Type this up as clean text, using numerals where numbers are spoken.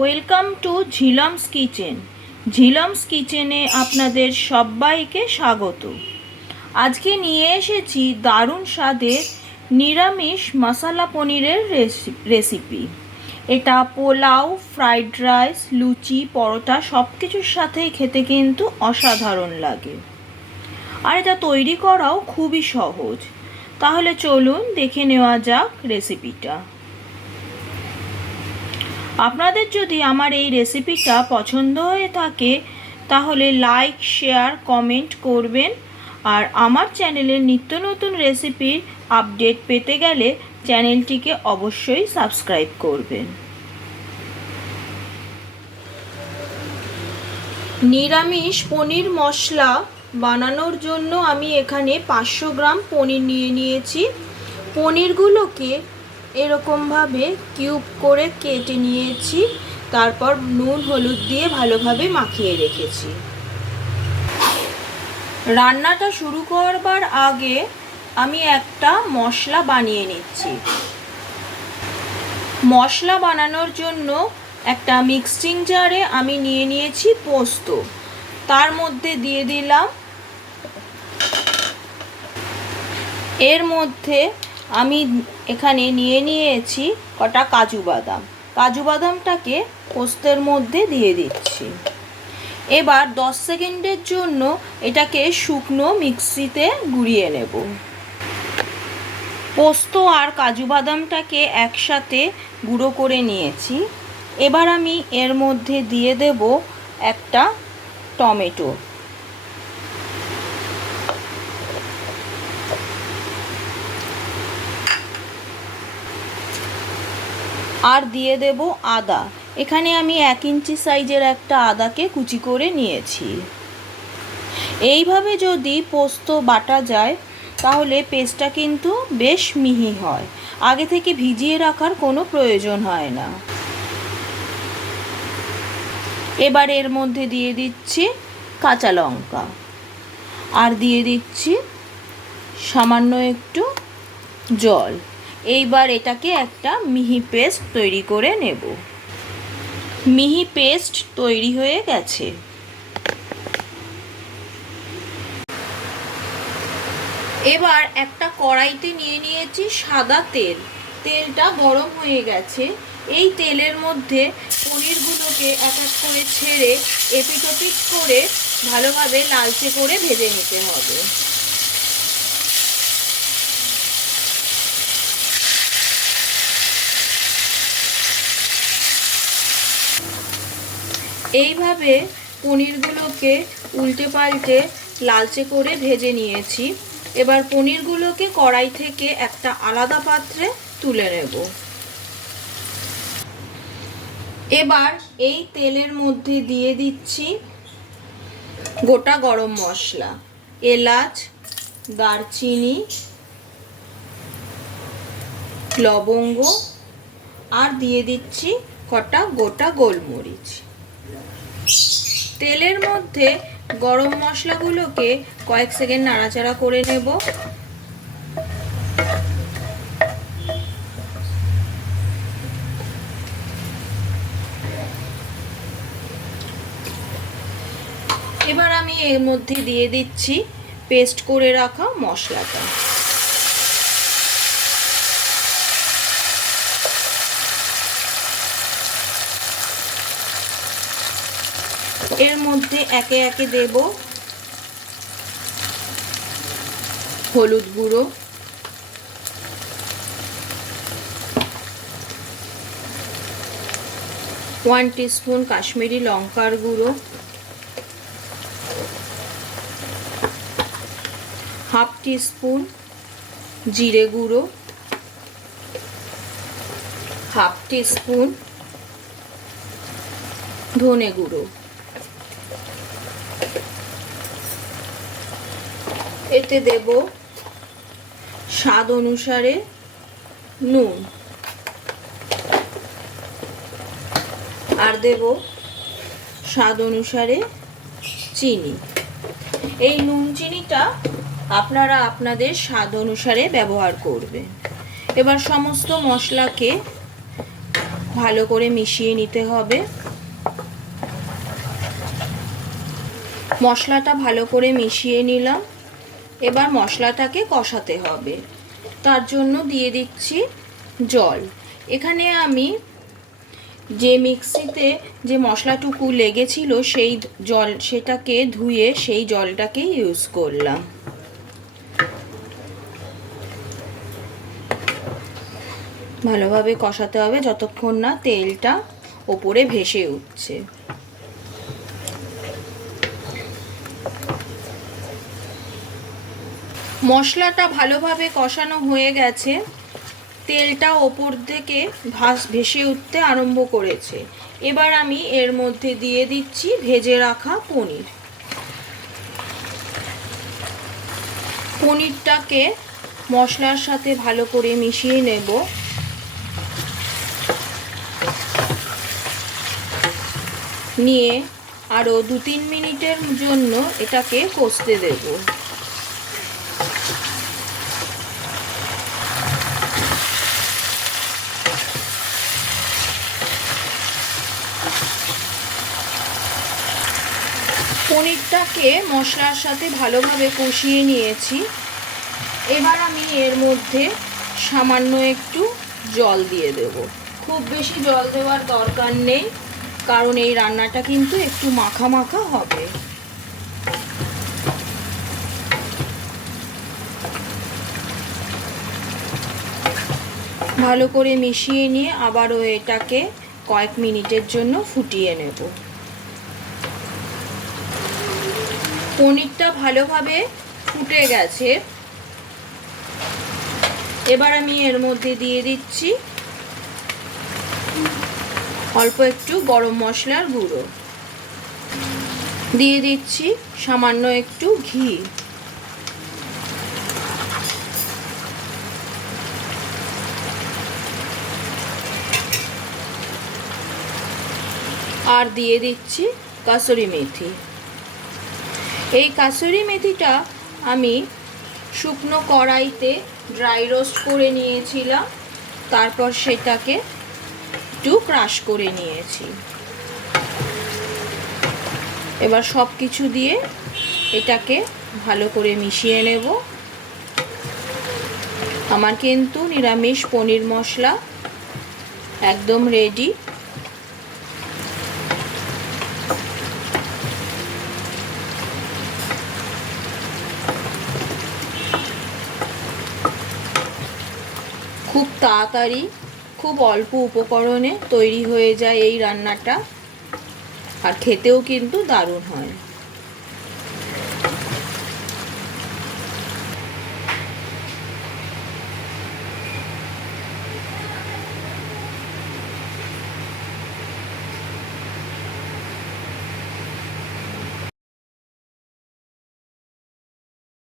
Welcome to Jhilam's kitchen. Jhilam's কিচেনে আপনাদের সবাইকে স্বাগত। আজকে নিয়ে এসেছি দারুণ স্বাদের নিরামিষ মশলা পনিরের রেসিপি। এটা পোলাও, ফ্রাইড রাইস, লুচি, পরোটা সব কিছুর সাথেই খেতে কিন্তু অসাধারণ লাগে। আর এটা তৈরি করাও খুবই সহজ। তাহলে চলুন দেখে নেওয়া যাক রেসিপিটা। আপনাদের যদি আমার এই রেসিপিটা পছন্দ হয়ে থাকে তাহলে লাইক, শেয়ার, কমেন্ট করবেন। আর আমার চ্যানেলের নিত্য নতুন রেসিপির আপডেট পেতে গেলে চ্যানেলটিকে অবশ্যই সাবস্ক্রাইব করবেন। নিরামিষ পনির মশলা বানানোর জন্য আমি এখানে 500 গ্রাম পনির নিয়ে নিয়েছি। পনিরগুলোকে এরকমভাবে কিউব করে কেটে নিয়েছি, তারপর নুন হলুদ দিয়ে ভালোভাবে মাখিয়ে রেখেছি। রান্নাটা শুরু করবার আগে আমি একটা মশলা বানিয়ে নিচ্ছি। মশলা বানানোর জন্য একটা মিক্সিং জারে আমি নিয়ে নিয়েছি পোস্ত। তার মধ্যে দিয়ে দিলাম, এর মধ্যে আমি এখানে নিয়ে নিয়েছি কটা কাজু বাদাম। কাজু বাদামটাকে পোস্তের মধ্যে দিয়ে দিচ্ছি। এবার 10 সেকেন্ডের জন্য এটাকে শুকনো মিক্সিতে গুঁড়িয়ে নেব। পোস্ত আর কাজু বাদামটাকে একসাথে গুঁড়ো করে নিয়েছি। এবার আমি এর মধ্যে দিয়ে দেব একটা টমেটো। আর দিয়ে দেব আদা। এখানে আমি 1 ইঞ্চি সাইজের একটা আদাকে কুচি করে নিয়েছি। এইভাবে যদি পোস্ত বাটা যায় তাহলে পেস্টটা কিন্তু বেশ মিহি হয়। আগে থেকে ভিজিয়ে রাখার কোনো প্রয়োজন হয় না। এবার এর মধ্যে দিয়ে দিচ্ছি কাঁচা লঙ্কা আর দিয়ে দিচ্ছি সামান্য একটু জল। এইবার এটাকে একটা মিহি পেস্ট তৈরি করে নেব। মিহি পেস্ট তৈরি হয়ে গেছে। এবার একটা কড়াইতে নিয়ে নিয়েছি সাদা তেল। তেলটা গরম হয়ে গেছে। এই তেলের মধ্যে পনিরগুলোকে এক এক করে ছেড়ে এপিট ওপিট করে ভালোভাবে লালচে করে ভেজে নিতে হবে। এইভাবে পনিরগুলোকে উল্টে পাল্টে লালচে করে ভেজে নিয়েছি। এবার পনিরগুলোকে কড়াই থেকে একটা আলাদা পাত্রে তুলে নেব। এবার এই তেলের মধ্যে দিয়ে দিচ্ছি গোটা গরম মশলা, এলাচ, দারচিনি, লবঙ্গ আর দিয়ে দিচ্ছি কটা গোটা গোলমরিচ। তেলের মধ্যে গরম মশলাগুলোকে কয়েক সেকেন্ড নাড়াচাড়া করে নেব। এবার আমি এর মধ্যে দিয়ে দিচ্ছি পেস্ট করে রাখা মশলাটা। এর মধ্যে একে একে দেব হলুদ গুঁড়ো, ওয়ান টিস্পুন কাশ্মীরি লঙ্কার গুঁড়ো, হাফ টিস্পুন জিরে গুঁড়ো, হাফ টিস্পুন ধনে গুঁড়ো। এতে দেব স্বাদ অনুসারে নুন আর দেব স্বাদ অনুসারে চিনি। এই নুন চিনিটা আপনারা আপনাদের স্বাদ অনুসারে ব্যবহার করবেন। এবার সমস্ত মশলাকে ভালো করে মিশিয়ে নিতে হবে। মশলাটা ভালো করে মিশিয়ে নিলাম। এবার মশলাটাকে কষাতে হবে। তার জন্য দিয়ে দিচ্ছি জল। এখানে আমি যে মিক্সিতে যে মশলাটুকু লেগেছিল সেই জল, সেটাকে ধুয়ে সেই জলটাকেই ইউজ করলাম। ভালোভাবে কষাতে হবে যতক্ষণ না তেলটা ওপরে ভেসে উঠছে। মশলাটা ভালোভাবে কষানো হয়ে গেছে, তেলটা ওপর থেকে ভেসে উঠতে আরম্ভ করেছে। এবার আমি এর মধ্যে দিয়ে দিচ্ছি ভেজে রাখা পনির। পনিরটাকে মশলার সাথে ভালো করে মিশিয়ে নেব। নিয়ে আরও 2-3 মিনিটের জন্য এটাকে কষতে দেব। পনিরটাকে মশলার সাথে ভালোভাবে কষিয়ে নিয়েছি। এবার আমি এর মধ্যে সামান্য একটু জল দিয়ে দেব। খুব বেশি জল দেওয়ার দরকার নেই, কারণ এই রান্নাটা কিন্তু একটু মাখা মাখা হবে। ভালো করে মিশিয়ে নিয়ে আবারও এটাকে কয়েক মিনিটের জন্য ফুটিয়ে নেব। পনিরটা ভালোভাবে ফুটে গেছে। এবার আমি এর মধ্যে দিয়ে দিচ্ছি অল্প একটু গরম মশলার গুঁড়ো, দিয়ে দিচ্ছি সামান্য একটু ঘি, আর দিয়ে দিচ্ছি কাসুরি মেথি। এই কাসুরি মেথিটা আমি শুকনো কড়াইতে ড্রাই রোস্ট করে নিয়েছিলাম, তারপর সেটাকে একটু ক্রাশ করে নিয়েছি। এবার সব কিছু দিয়ে এটাকে ভালো করে মিশিয়ে নেব। আমার কিন্তু নিরামিষ পনির মশলা একদম রেডি। খুব তাড়াতাড়ি, খুব অল্প উপকরণে তৈরি হয়ে যায় এই রান্নাটা, আর খেতেও কিন্তু দারুণ হয়।